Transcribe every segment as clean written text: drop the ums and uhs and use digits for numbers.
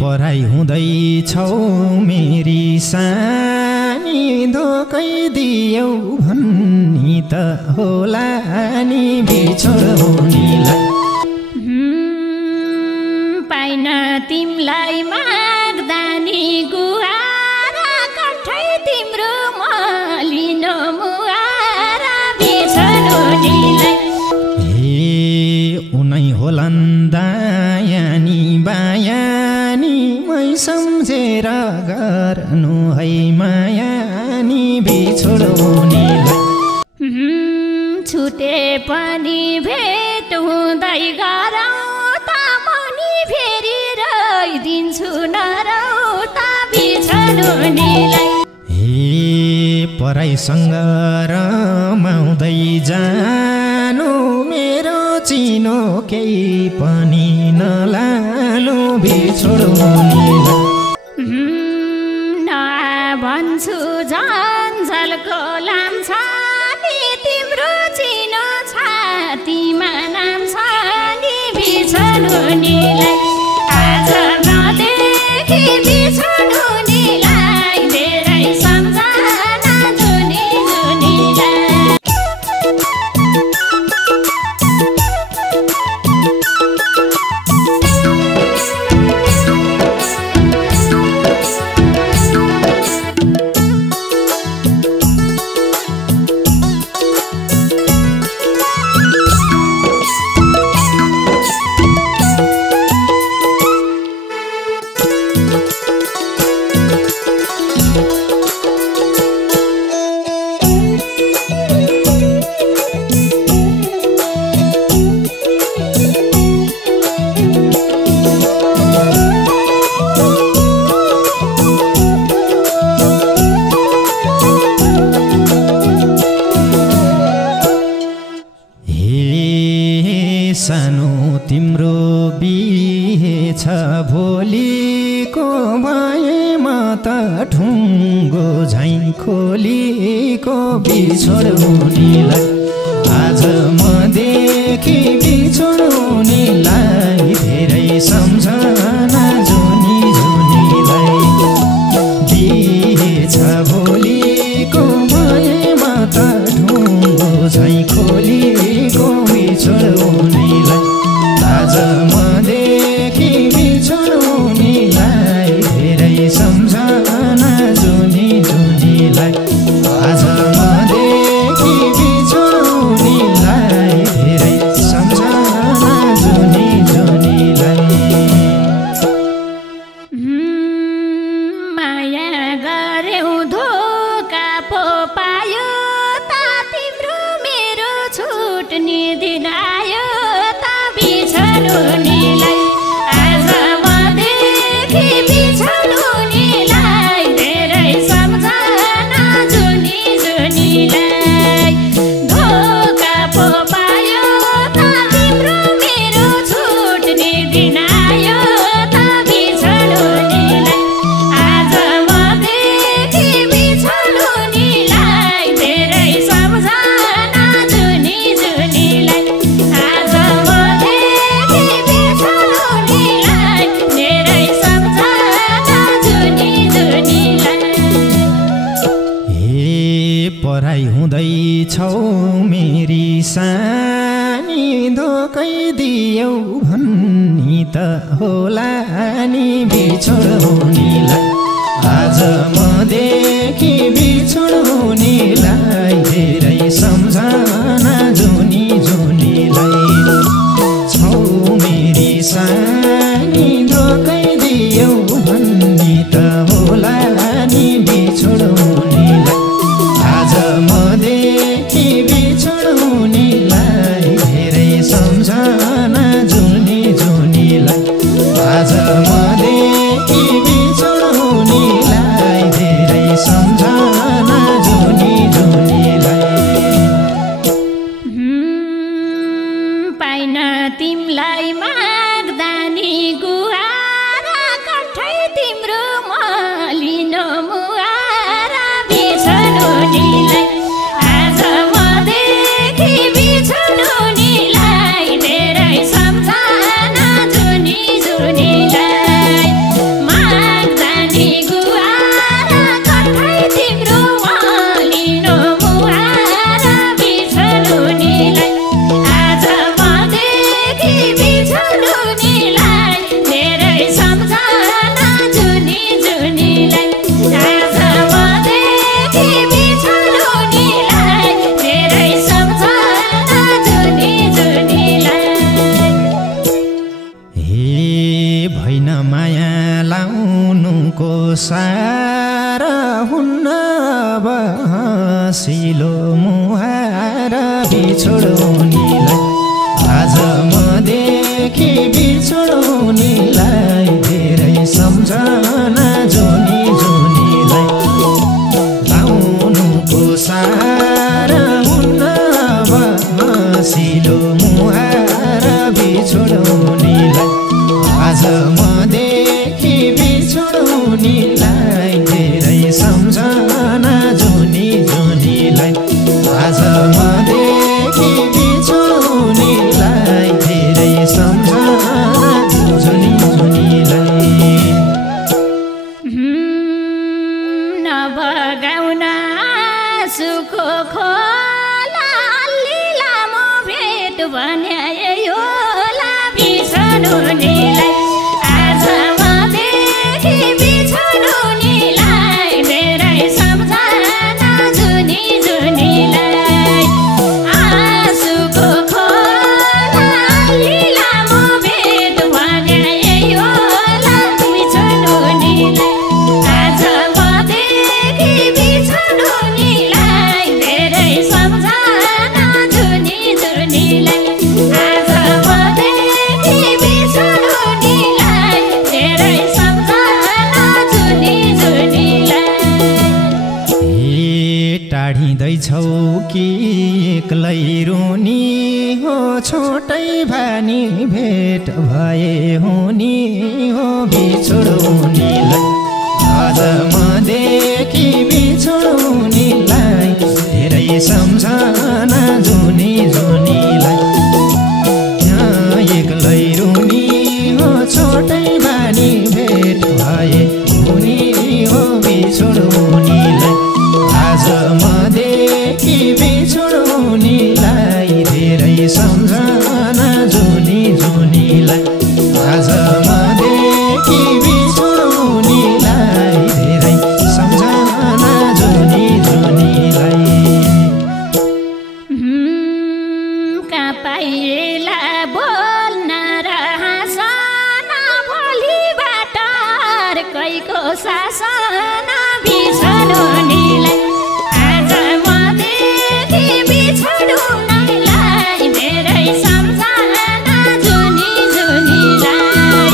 पराई हुँदैछौ मेरी सानी धोकै दियौ भन्नी त होला नि बिछोड हुनेलाई पाइन तिमलाई माग्दा नि गुहारा कठै तिम्रो मलिन मुहारा बिछोड हुनेलाई उनै होलान् दायानी बायानी मै सम्झेर गर्नु है मायानी बिछोड हुनेलाई छुटे पनि भेट हुँदै गरौँ त मनी फेरि रहिदिन्छु नरौता बिछोड हुनेलाई पराइसँग रमाउँदै जानु मेरो चिनो केही पनि नलानु बिछोड हुनेलाई भन्छु झन्झलको लान्छ नि तिम्रो चिनो छातीमा नाम छ नि बिछोड हुनेलाई आज नदेखि बिछोड हुनेलाई धेरै सम्झना जुनी जुनीलाई सानो तिम्रो बिहे छ भोलिको भएमा त ढुङ्गो झैँ खोलीको बिछोड हुनेलाई आज मदेखि बिछोड हुनेलाई धेरै सम्झना जुनी जुनीलाई बिहे छ भोलिको भएमा त ढुङ्गो झैँ खोलीको बिछोड हुनेलाई आज मदेखि बिछोड हुनेलाई धेरै सम्झना जुनी जुनीलाई आज मदेखि बिछोड हुनेलाई धेरै सम्झना जुनी जुनीलाई माया गर्यौ धोका पो पायो त तिम्रो मेरो छुट्ने दिन आयो त बिछोड हुनेलाई आज मदेखि बिछोड हुनेलाई धेरै सम्झना जुनी जुनीलाई धोका पो पायो त तिम्रो मेरो छुट्ने दिन आयो त बिछोड हुनेलाई आज मदेखि बिछोड हुनेलाई धेरै सम्झना जुनी जुनीलाई आज मदेखि बिछोड हुनेलाई धेरै सम्झना जुनी जुनीलाई पराई हुँदैछौ मेरी सानी धोकै दियौ भन्नी त होला नि बिछोड हुनेलाई आज मदेखि बिछोड हुनेलाई धेरै सम्झना जुनी जुनीलाई छौ मेरी सानी धोकै दियौ भन्नी त होला नि बिछोड हुनेलाई आज मदेखि बिछोड हुनेलाई धेरै सम्झना जुनी जुनीलाई आज मदेखि बिछोड हुनेलाई धेरै सम्झना जुनी जुनीलाई पाइन तिमलाई माग्दा नि गुहारा कठै तिम्रो मलिन मुहारा बिछोड हुनेलाई आज मदेखि बिछोड हुनेलाई धेरै सम्झना जुनी जुनीलाई भइन माया लाउनुको सारा हुन्न अब हँसिलो मुहार बिछोड्नुलाई आज मदेखि बिछोड्नुलाई धेरै सम्झना जुनी जुनीलाई लाउनुको सारा हुन्न अब हँसिलो मुहार बिछोड्नुलाई आज मदेखि बिछोड्नुलाई धेरै सम्झना जुनी जुनीलाई आज मदेखि बिछोड्नुलाई धेरै सम्झना जुनी जुनीलाई नभगाउन आँसुको खोला अलि लामो भेट भन्यायो बिछोड्नुलाई आज मदेखि बिछोड्नुलाई धेरै सम्झना जुनी जुनीलाई आँसुको खोला अलि लामो भेट भन्यायो बिछोड्नुलाई आज मदेखि बिछोड्नुलाई धेरै सम्झना जुनी जुनीलाई आज मदेखि बिछोड्नुलाई धेरै सम्झना जुनी जुनीलाई टाढिँदैछौ कि एक्लै रुनी हो छोटै भानी भेट भए हुनी हो बिछोड्नुलाई आज मदेखि बिछोड्नुलाई धेरै सम्झना जुनी जुनीलाई यहाँ एक्लै रुनी हो छोटै बानी भेट भए हुनी हो बिछोड्नुलाई आज मदेखि बिछोड्नुलाई धेरै सम्झना जुनी जुनीलाई आज मदेखि बिछोड्नुलाई धेरै सम्झना जुनी जुनीलाई कहाँ पाइएला बोल्न र हाँसन भोलिबाट अर्कैको शासन बिछोड्नुलाई आज मदेखि बिछोड्नुलाई धेरै सम्झना जुनी जुनीलाई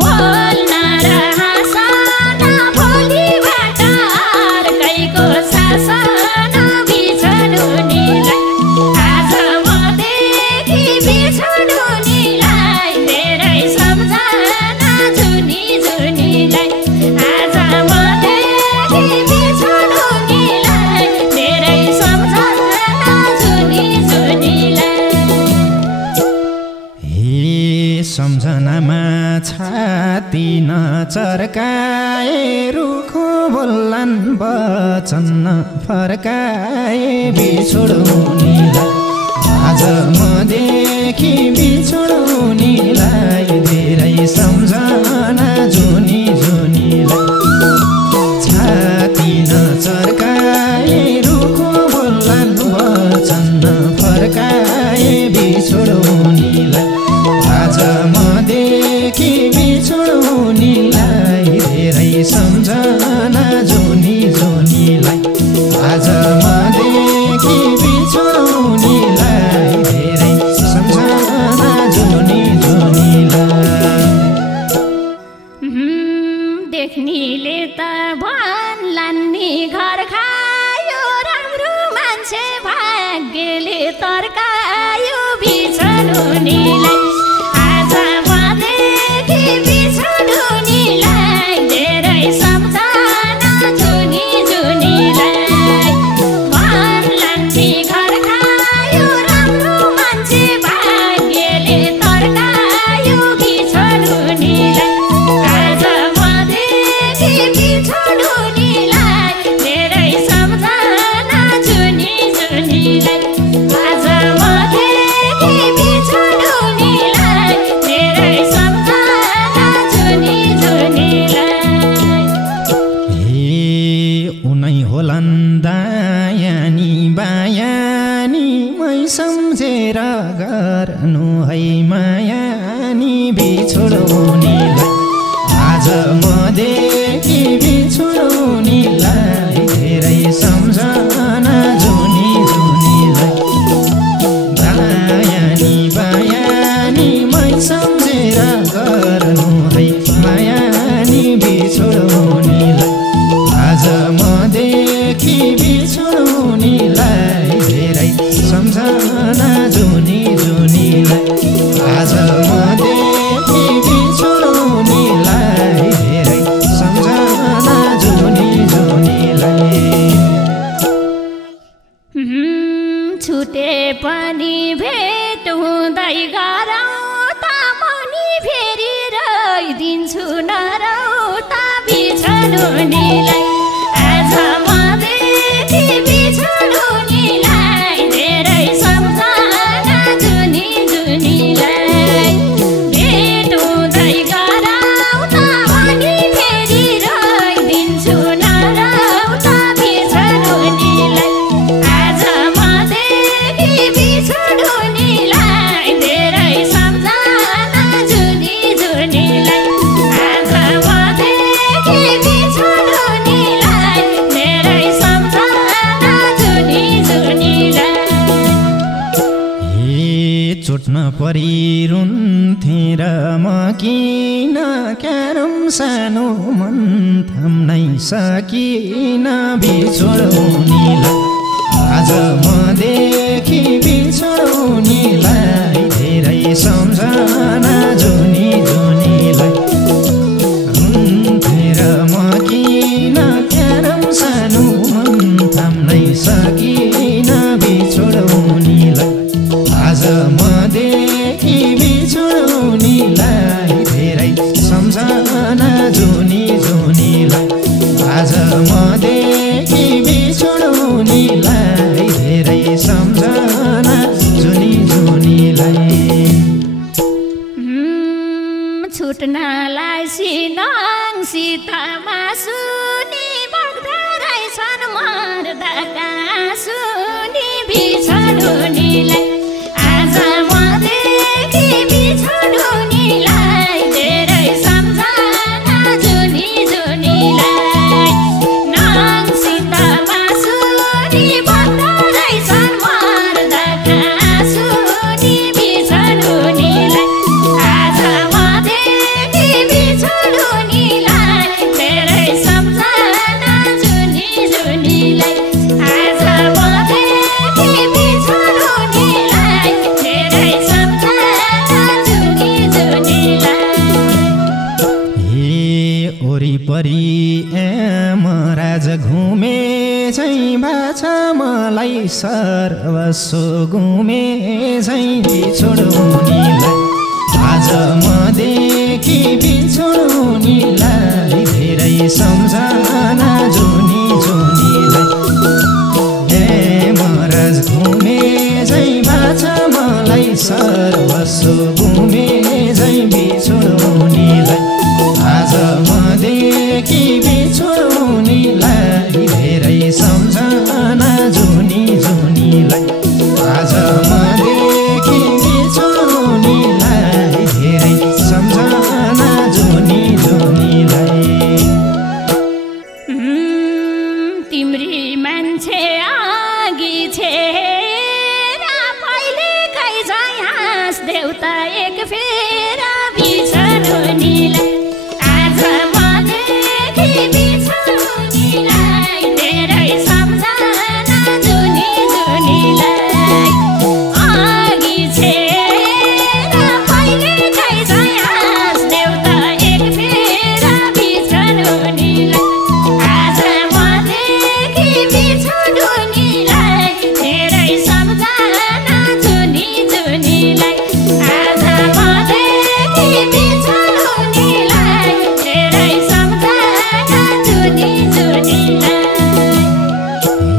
बोल्न र हाँसन भोलिबाट अर्कैको शासन बिछोड्नुलाई आज मदेखि बिछोड्नुलाई धेरै सम्झना जुनी जुनीलाई आज मदेखि बिछोड्नुलाई धेरै सम्झना जुनी जुनीलाई हे सम्झनामा छाती नचर्काए रुखो बोल्लान् वचन फर्काए बिछोड्नुलाई आज मदेखि बिछोड्नुलाई धेरै सम्झना जुनी जुनीलाई छाती नचर्काए रुखो बोल्लान् वचन फर्काए बिछोड्नुलाई आज मदेखि बिछोड्नुलाई धेरै सम्झना जुनी जुनीलाई आज मदेखि बिछोड्नुलाई धेरै सम्झना जुनी जुनीलाई देख्नेले त भन्लान् नि घर खायो राम्रो मान्छे भाग्यले तर्कायो बिछोड्नुलाई आज मदेखि बिछोड्नुलाई धेरै सम्झना जुनी जुनीलाई भन्लान् नि घर खायो राम्रो मान्छे भाग्यले तर्कायो बिछोड्नुलाई आज मदेखि बिछोड्नुलाई धेरै सम्झना जुनी जुनीलाई आज परिरुन्थे र म किन क्यारम सानो मन थाम्नै सकिन बिछोड्नुलाई आज मदेखि बिछोड्नुलाई धेरै सम्झना जुनी जुनीलाई रुन्थे र म किन क्यारम सानो मन थाम्नै सकिन बिछोड्नुलाई आज मदेखि बिछोड्नुलाई धेरै सम्झना जुनी जुनीलाई आज मदेखि बिछोड्नुलाई धेरै सम्झना जुनी जुनीलाई छुट्नलाई सिनाङ सीतामा सुनि बग्दा रहेछन् मर्दा सुनि बिछोड्नुलाई आज मदेखि बिछोड्नुलाई धेरै सम्झना जुनी जुनीलाई नाङ सीतामा सुनि बग्दा रहेछन् मर्दा सुनि बिछोड्नुलाई आज मदेखि बिछोड्नुलाई धेरै सम्झना जुनी जुनीलाई आज मदेखि बिछोड्नुलाई धेरै सम्झना जुनी जुनीलाई हे वरिपरि राज घुमे झैँ बाछ मलाई सर्वस्व घुमे झैँ बिछोड्नुलाई आज मदेखि बिछोड्नुलाई धेरै सम्झना जुनी जुनीलाई हे महाराज घुमे झैँ बाछ मलाई सर्वस्व घुमे झैँ बिछोड्नुलाई आज मदेखि बिछोड्नुलाई धेरै सम्झना जुनी जुनीलाई आज मदेखि बिछोड्नुलाई धेरै सम्झना जुनी जुनीलाई तिम्री मान्छे आगी छेर पहिले कै झैँ हाँस्देऊ त एक फेरा बिछोड्नुलाई आज मदेखि बिछोड्नुलाई धेरै सम्झना जुनी जुनीलाई आगी छेर पहिले कै झैँ हाँस्देऊ त एक फेरा बिछोड्नुलाई आज मदेखि बिछोड्नुलाई धेरै सम्झना जुनी जुनीलाई आज मदेखि बिछोड्नुलाई धेरै सम्झना जुनी जुनीलाई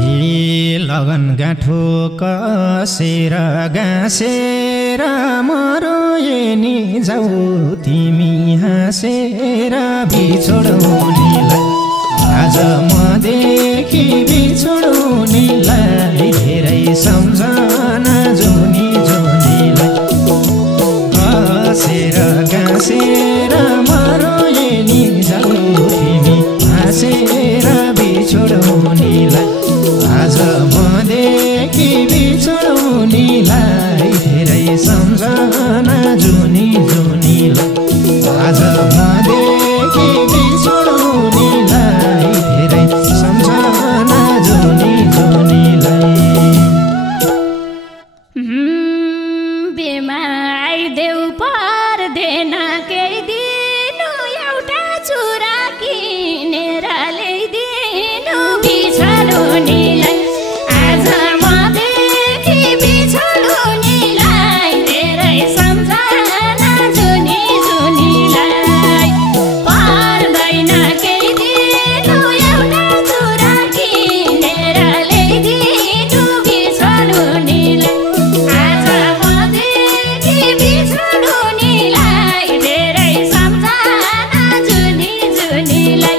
हे लगन गाँठो कसेर गाँसेर मरोए नि जाऊ तिमी हाँसेर बिछोड्नुलाई आज मदेखि बिछोड्नुलाई धेरै सम्झना जुनी जुनीलाई कसेर गाँसेर मरोए नि जाऊ तिमी हाँसेर बिछोड्नुलाई आज मदेखि बिछोड्नुलाई धेरै सम्झना जुनी जुनीलाई आज मदेखि बिछोड्नुलाई धेरै सम्झना जुनी जुनीलाई बेमा आइदेऊ पर्दैन केही दिनु एउटा चुरा किनेर ल्याइदिनु बिछोड्नुलाई आज मदेखि बिछोड्नुलाई धेरै सम्झना जुनी जुनीलाई पर्दैन केही दिनु एउटा चुरा किनेर ल्याइदिनु बिछोड्नुलाई आज मदेखि बिछोड्नुलाई धेरै सम्झना जुनी जुनीलाई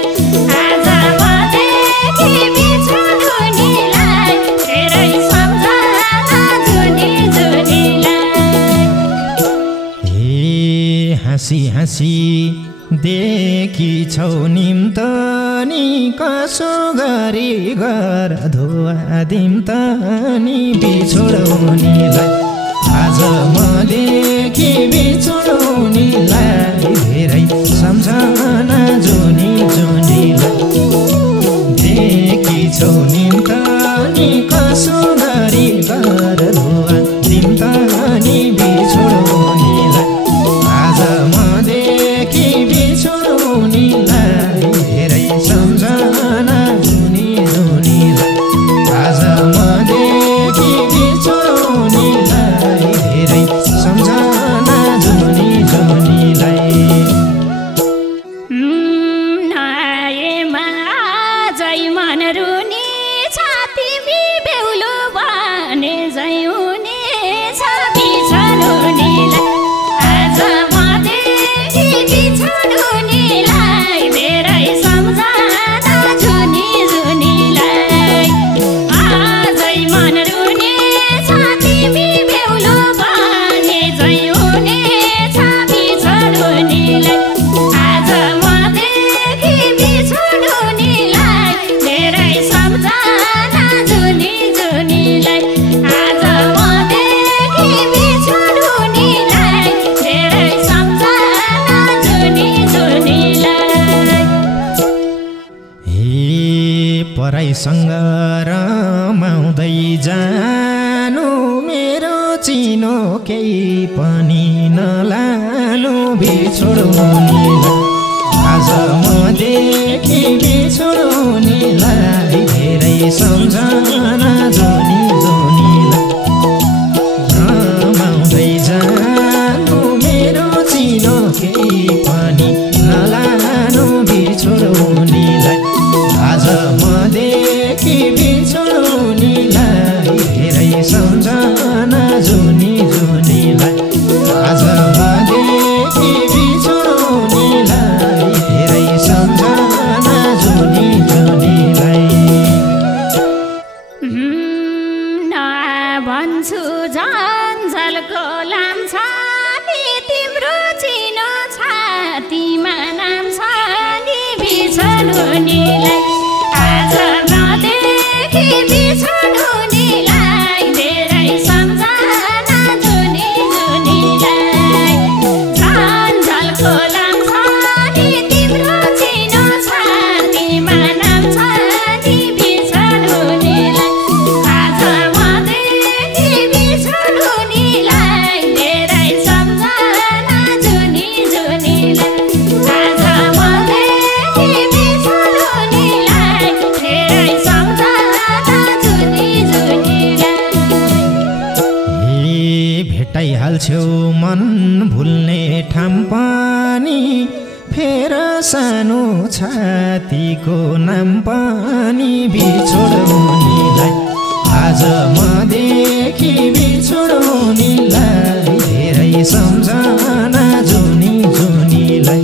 आज मदेखि बिछोड्नुलाई धेरै सम्झना जुनी जुनीलाई हे हाँसी हाँसी देखि छौ निम्त नि कसो गरी गर धोआ दिम त नि बिछोड्नुलाई आज मदेखि बिछोड्नुलाई धेरै सम्झना जुनी जुनीलाई देखिछौ निम त नि कसो गरी गर धुवा निम त नि बिछोड्नुलाई आज मदेखि बिछोड्नुलाई धेरै सम्झना जुनी जुनीलाई आज मदेखि बिछोड्नुलाई धेरै सम्झना जुनी जुनीलाई नआएमा आजै मन रुनी छ तिमी बेहुलो भने झै हुनेछ बिछोड्नुलाई आज मदेखि बिछोड्नुलाई धेरै सम्झना जुनी जुनीलाई आजै मन रुनी छ तिमी बेहुलो भने झै हुनेछ बिछोड्नुलाई आज मदेखि बिछोड्नुलाई धेरै सम्झना जुनी जुनीलाई आज मदेखि बिछोड्नुलाई धेरै सम्झना जुनी जुनीलाई हे पराइसँग रमाउँदै जानु मेरो चिनो केही पनि नलानु बिछोड्नुलाई आज मदेखि बिछोड्नुलाई धेरै सम्झना जुनी जुनीलाई रमाउँदै जानु मेरो चिनो केही पनि नलानु बिछोड्नुलाई आज मदेखि बिछोड्नुलाई धेरै सम्झना जुनी जुनीलाई आज मदेखि बिछोड्नुलाई धेरै सम्झना जुनी जुनीलाई भन्छु झन्झलको लाम्छ नि तिम्रो चिनो छातीमा नाम छ नि बिछोड्नुलाई आज मदेखि बिछोड्नुलाई धेरै सम्झना जुनी जुनीलाई झन्झलको लाम्छ नि तिम्रो चिनो छातीमा नाम छ नि बिछोड्नुलाई आज मदेखि बिछोड्नुलाई धेरै सम्झना जुनी जुनीलाई आज मदेखि बिछोड्नुलाई धेरै सम्झना जुनी जुनीलाई हे भेटाइहाल्छौ मन भुल्ने ठाम पनि फेर सानो छातीको नाम पनि बिछोड्नुलाई आज मदेखि बिछोड्नुलाई धेरै सम्झना जुनी जुनीलाई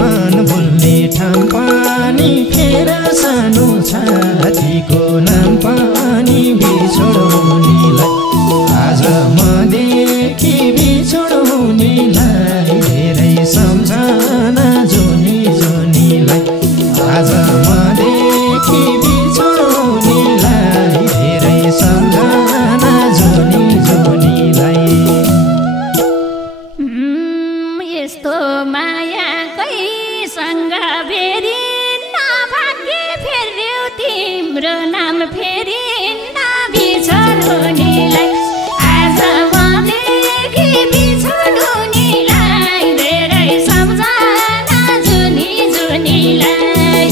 मन भुल्ने ठाम पनि फेर सानो छातीको नाम पनि बिछोड्नुलाई आज मदेखि बिछोड्नुलाई धेरै सम्झना जुनी जुनीलाई आज मदेखि बिछोड्नुलाई धेरै सम्झना जुनी जुनीलाई यस्तो माया कैसँग फेरि नभाग्य फेर्यौ तिम्रो नाम फेरि बिछोड्नुलाई आज मदेखि बिछोड्नुलाई धेरै सम्झना जुनी जुनीलाई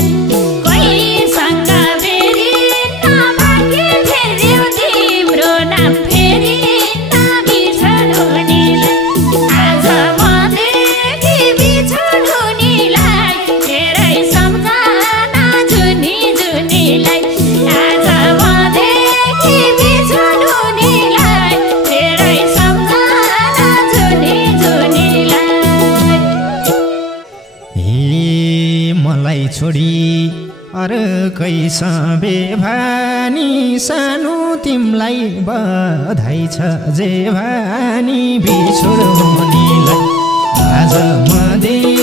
कोहीसँग फेरि नभाग्य फेर्यौ तिम्रो नाम फेरि बिछोड्नुलाई आज मदेखि बिछोड्नुलाई धेरै सम्झना जुनी जुनीलाई आज मदेखि बिछोड्नुलाई धेरै सम्झना जुनी जुनीलाई हे मलाई छोडी अर्कैसँग बेभानी सानो तिमलाई बधाई छ जे भानी बिछोड्नुलाई आज मदेखि